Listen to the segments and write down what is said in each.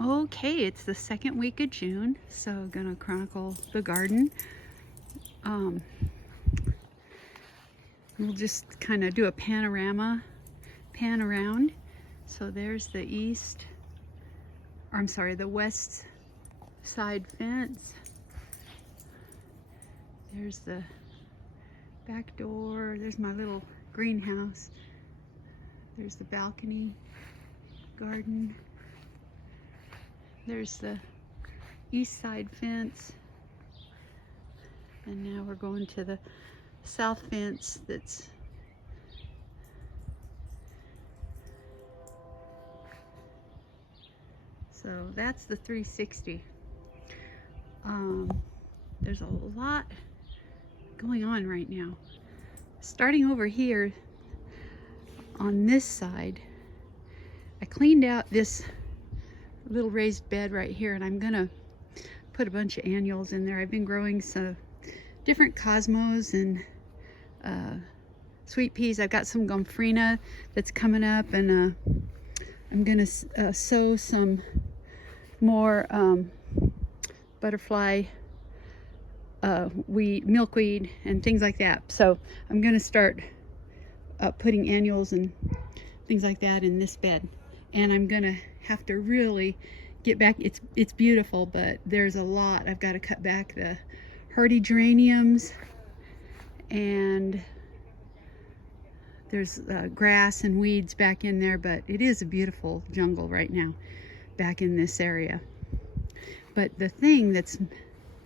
Okay, it's the second week of June, so gonna chronicle the garden. We'll just kind of do a pan around. So there's the the west side fence. There's the back door. There's my little greenhouse. There's the balcony garden. There's the east side fence. And now we're going to the south fence so that's the 360. There's a lot going on right now. Starting over here on this side, I cleaned out this little raised bed right here, and I'm gonna put a bunch of annuals in there. I've been growing some different cosmos and sweet peas. I've got some gomphrena that's coming up, and I'm gonna sow some more butterfly milkweed and things like that. So I'm gonna start putting annuals and things like that in this bed, and I'm gonna have to really get back. It's beautiful, but there's a lot. I've got to cut back the hardy geraniums, and there's grass and weeds back in there, but it is a beautiful jungle right now back in this area. But the thing that's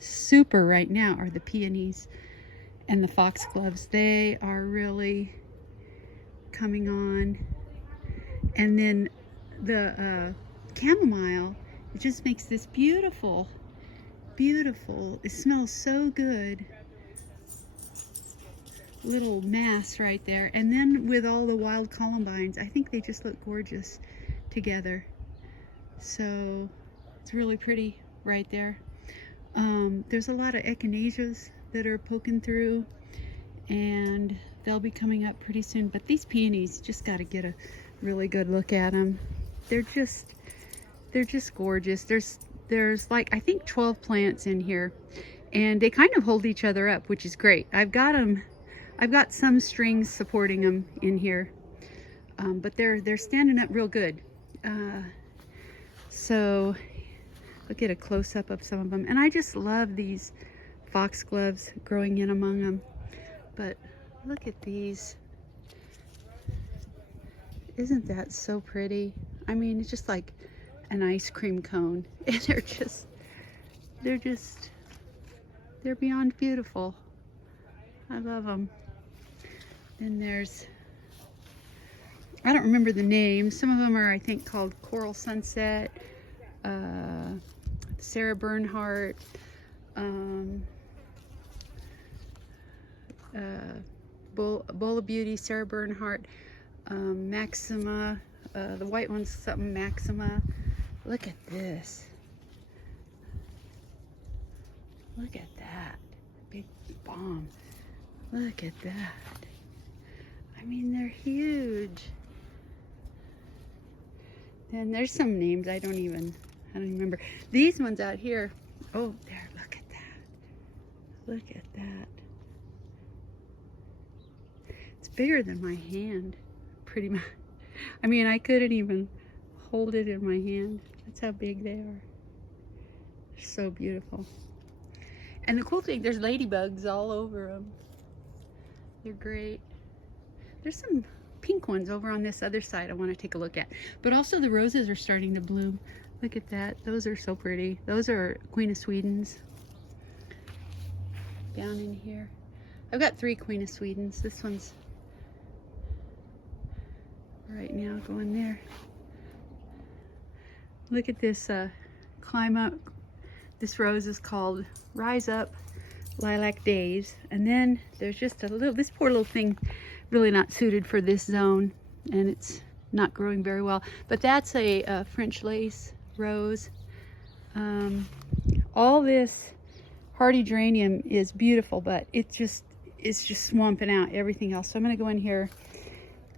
super right now are the peonies and the foxgloves. They are really coming on. And then the chamomile, it just makes this beautiful, it smells so good, little mass right there. And then with all the wild columbines, I think they just look gorgeous together. So it's really pretty right there. There's a lot of echinaceas that are poking through, and they'll be coming up pretty soon. But these peonies, just got to get a really good look at them. They're just gorgeous. There's like, I think 12 plants in here, and they kind of hold each other up, which is great. I've got some strings supporting them in here, but they're standing up real good. So I'll get a close-up of some of them, and I just love these foxgloves growing in among them. But look at these. Isn't that so pretty? I mean, it's just like an ice cream cone. And they're beyond beautiful. I love them. Then there's, I don't remember the names. Some of them are, I think, called Coral Sunset, Sarah Bernhardt, Bowl of Beauty, Sarah Bernhardt, Maxima, the white one's something Maxima. Look at this. Look at that. Big bomb. Look at that. I mean, they're huge. Then there's some names I don't even remember. These ones out here. Oh, there, look at that. Look at that. It's bigger than my hand, pretty much. I mean, I couldn't even hold it in my hand. That's how big they are. They're so beautiful. And the cool thing, there's ladybugs all over them. They're great. There's some pink ones over on this other side I want to take a look at. But also the roses are starting to bloom. Look at that. Those are so pretty. Those are Queen of Swedens. Down in here. I've got 3 Queen of Swedens. This one's right now going there. Look at this climb up. This rose is called Rise Up Lilac Days. And then there's just a little, this poor little thing, really not suited for this zone, and it's not growing very well. But that's a French lace rose. All this hardy geranium is beautiful, but it's just swamping out everything else. So I'm gonna go in here,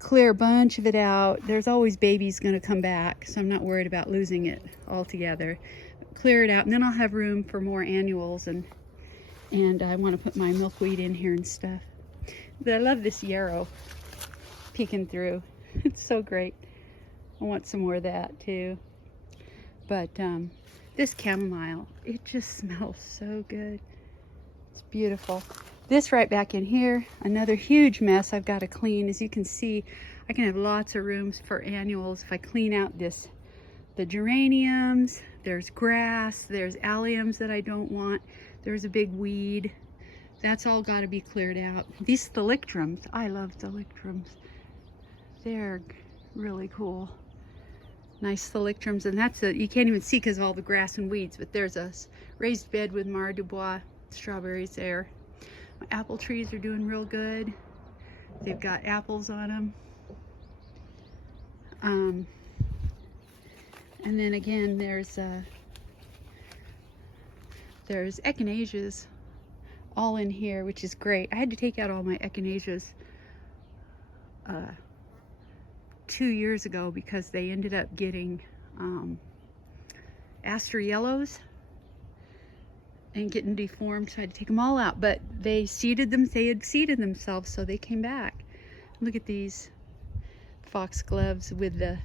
clear a bunch of it out. There's always babies going to come back, so I'm not worried about losing it altogether. Clear it out, and then I'll have room for more annuals, and I want to put my milkweed in here and stuff. But I love this yarrow peeking through. It's so great. I want some more of that too. But this chamomile, it just smells so good. It's beautiful. This right back in here, another huge mess I've got to clean. As you can see, I can have lots of rooms for annuals if I clean out the geraniums. There's grass, there's alliums that I don't want. There's a big weed. That's all got to be cleared out. These thalictrums, I love thalictrums. They're really cool. Nice thalictrums, and that's you can't even see because of all the grass and weeds, but there's a raised bed with Mar du Bois strawberries there. My apple trees are doing real good. They've got apples on them. And then again, there's echinaceas all in here, which is great. I had to take out all my echinaceas 2 years ago because they ended up getting aster yellows and getting deformed, so I had to take them all out. But they had seeded themselves, so they came back. Look at these foxgloves with the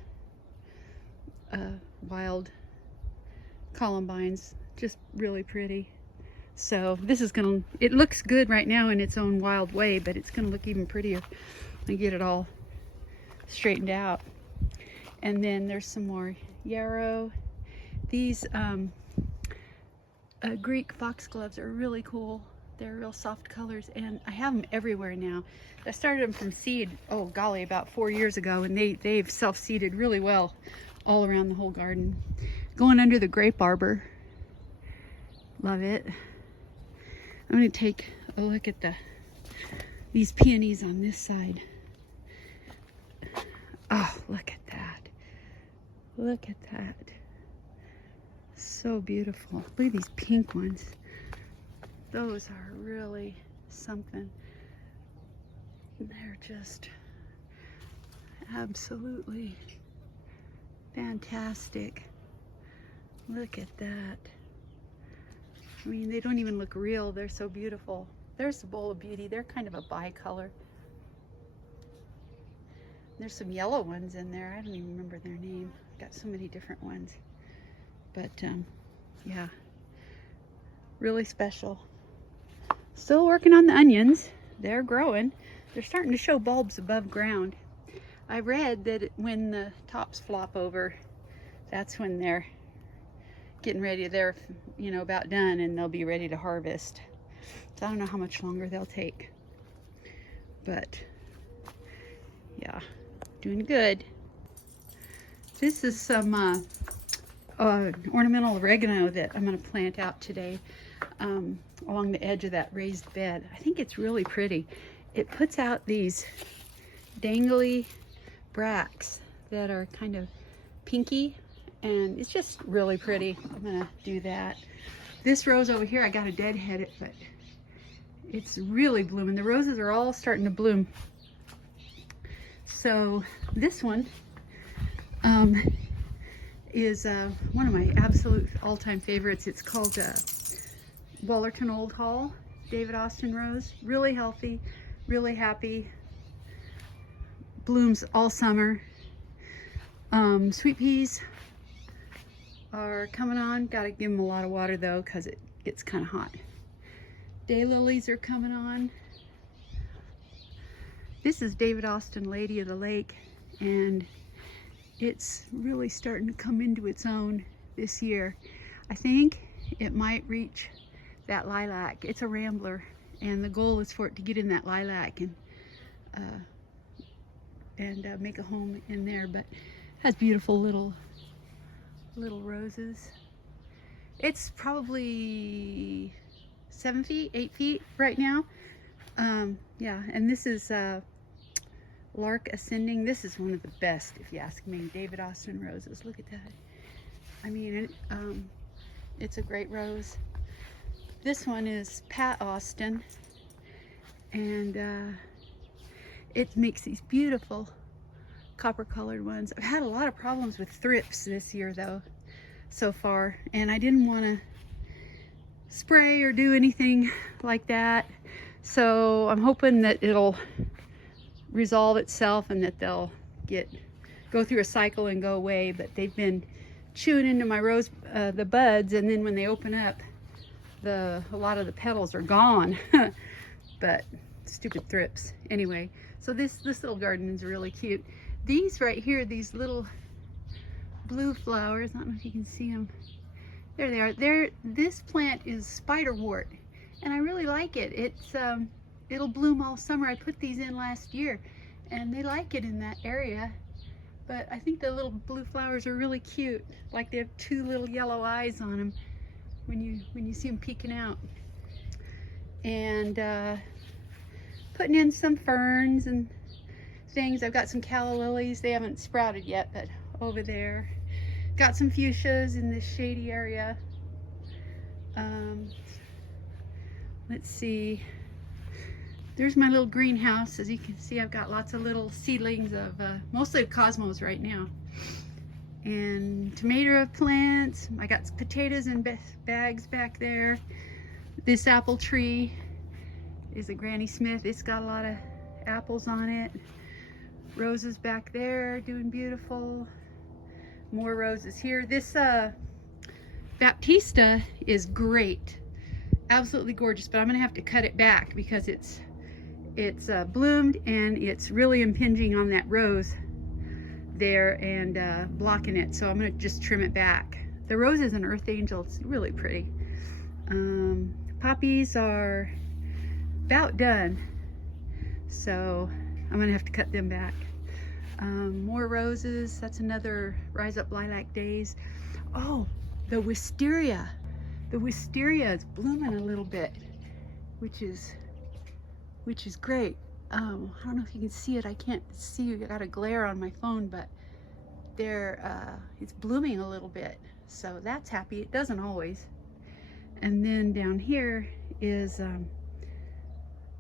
wild columbines, just really pretty. So this is gonna, it looks good right now in its own wild way, but it's gonna look even prettier when I get it all straightened out. And then there's some more yarrow. These Greek foxgloves are really cool. They're real soft colors, and I have them everywhere now. I started them from seed, oh golly, about 4 years ago, and they've self-seeded really well all around the whole garden. Going under the grape arbor. Love it. I'm going to take a look at these peonies on this side. Oh, look at that. Look at that. So beautiful. Look at these pink ones. Those are really something. They're just absolutely fantastic. Look at that. I mean, they don't even look real. They're so beautiful. There's the bowl of beauty. They're kind of a bicolor. There's some yellow ones in there. I don't even remember their name. Got so many different ones. But yeah, really special. Still working on the onions. They're growing. They're starting to show bulbs above ground. I read that when the tops flop over, that's when they're getting ready. They're, you know, about done, and they'll be ready to harvest. So I don't know how much longer they'll take. But yeah, doing good. This is some ornamental oregano that I'm going to plant out today along the edge of that raised bed. I think it's really pretty. It puts out these dangly bracts that are kind of pinky, and it's just really pretty. I'm going to do that. This rose over here, I got to deadhead it, but it's really blooming. The roses are all starting to bloom. So this one is one of my absolute all-time favorites. It's called Wallerton Old Hall, David Austin Rose. Really healthy, really happy. Blooms all summer. Sweet peas are coming on. Gotta give them a lot of water though, because it gets kind of hot. Daylilies are coming on. This is David Austin Lady of the Lake, and it's really starting to come into its own this year. I think it might reach that lilac. It's a rambler, and the goal is for it to get in that lilac and make a home in there. But it has beautiful little roses. It's probably 7 feet, 8 feet right now. Yeah, and this is Lark Ascending. This is one of the best, if you ask me. David Austin Roses. Look at that. I mean, it's a great rose. This one is Pat Austin, and it makes these beautiful copper colored ones. I've had a lot of problems with thrips this year though, so far, and I didn't want to spray or do anything like that. So I'm hoping that it'll resolve itself and that they'll go through a cycle and go away. But they've been chewing into my rose, the buds, and then when they open up, a lot of the petals are gone. But stupid thrips. Anyway, so this little garden is really cute. These right here, these little blue flowers, I don't know if you can see them. There they are. This plant is spiderwort, and I really like it. It'll bloom all summer. I put these in last year, and they like it in that area. But I think the little blue flowers are really cute. Like they have two little yellow eyes on them when you see them peeking out. And putting in some ferns and things. I've got some calla lilies. They haven't sprouted yet, but over there. Got some fuchsias in this shady area. Let's see. There's my little greenhouse. As you can see, I've got lots of little seedlings of mostly of cosmos right now. And tomato plants. I got potatoes in bags back there. This apple tree is a Granny Smith. It's got a lot of apples on it. Roses back there, doing beautiful. More roses here. This Baptista is great. Absolutely gorgeous, but I'm gonna have to cut it back because it's bloomed and it's really impinging on that rose there and blocking it. So I'm gonna just trim it back. The rose is an earth angel. It's really pretty. Poppies are about done, so I'm gonna have to cut them back. More roses. That's another Rise Up Lilac Days. Oh, the wisteria. The wisteria is blooming a little bit, which is great. I don't know if you can see it. I can't see. I got a glare on my phone, but it's blooming a little bit, so that's happy. It doesn't always. And then down here is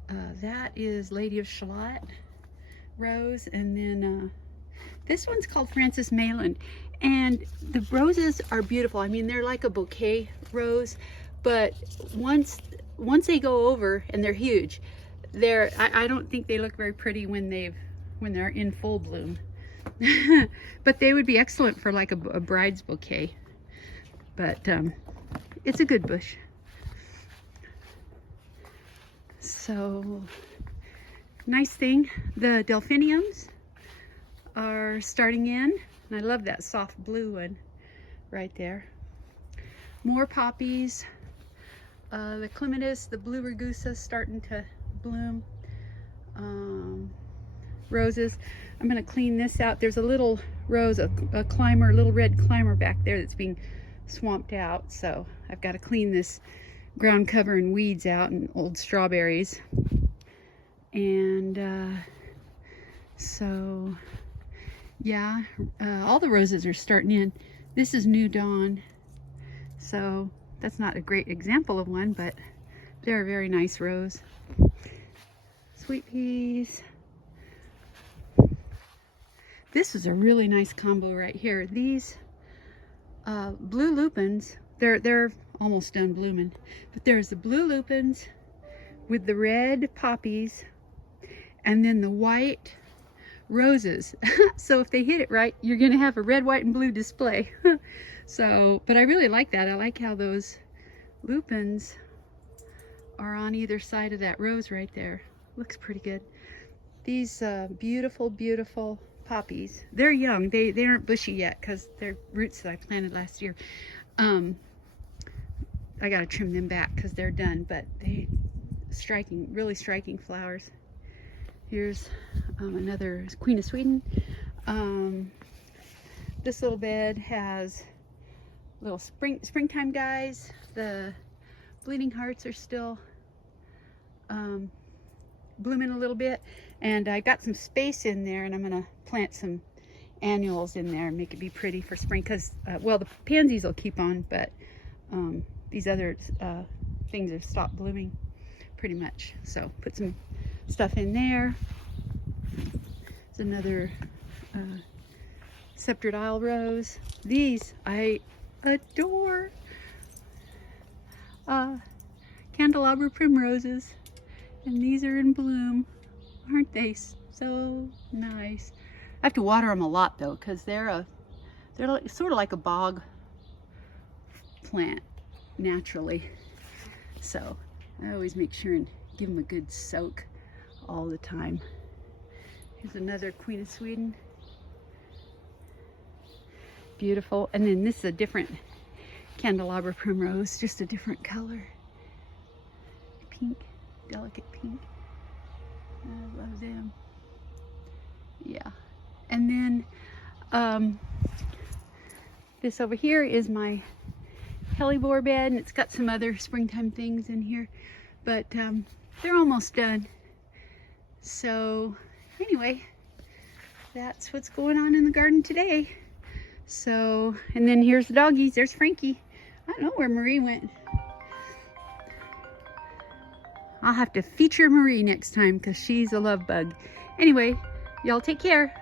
that is Lady of Shalott rose, and then this one's called Francis Mayland, and the roses are beautiful. I mean, they're like a bouquet rose, but once they go over, and they're huge, I don't think they look very pretty when they're in full bloom. But they would be excellent for like a bride's bouquet. But it's a good bush. So nice thing, the delphiniums are starting in, and I love that soft blue one right there. More poppies. The clematis, the blue ragusa starting to bloom. Roses. I'm going to clean this out. There's a little rose, a climber, a little red climber back there that's being swamped out, so I've got to clean this ground cover and weeds out and old strawberries. And so yeah, all the roses are starting in. This is New Dawn, so that's not a great example of one, but they're a very nice rose. Sweet peas. This is a really nice combo right here. These blue lupins, they're almost done blooming, but there's the blue lupins with the red poppies and then the white roses. So if they hit it right, you're gonna have a red, white, and blue display. So, but I really like that. I like how those lupins are on either side of that rose right there. Looks pretty good. These beautiful, beautiful poppies. They're young. They aren't bushy yet because they're roots that I planted last year. I gotta trim them back because they're done, but they really striking flowers. Here's another Queen of Sweden. This little bed has little springtime guys. The bleeding hearts are still blooming a little bit, and I got some space in there, and I'm gonna plant some annuals in there and make it be pretty for spring, because well, the pansies will keep on, but these other things have stopped blooming pretty much. So put some stuff in there. There's another sceptred isle rose. These I adore. Candelabra primroses, and these are in bloom. Aren't they so nice? I have to water them a lot though, because they're sort of like a bog plant naturally. So I always make sure and give them a good soak all the time. Here's another Queen of Sweden. Beautiful. And then this is a different candelabra primrose, just a different color. Pink, delicate pink. I love them. Yeah. And then this over here is my hellebore bed, and it's got some other springtime things in here, but they're almost done. So anyway, that's what's going on in the garden today. So, and then here's the doggies. There's Frankie. I don't know where Marie went. I'll have to feature Marie next time because she's a love bug. Anyway, y'all take care.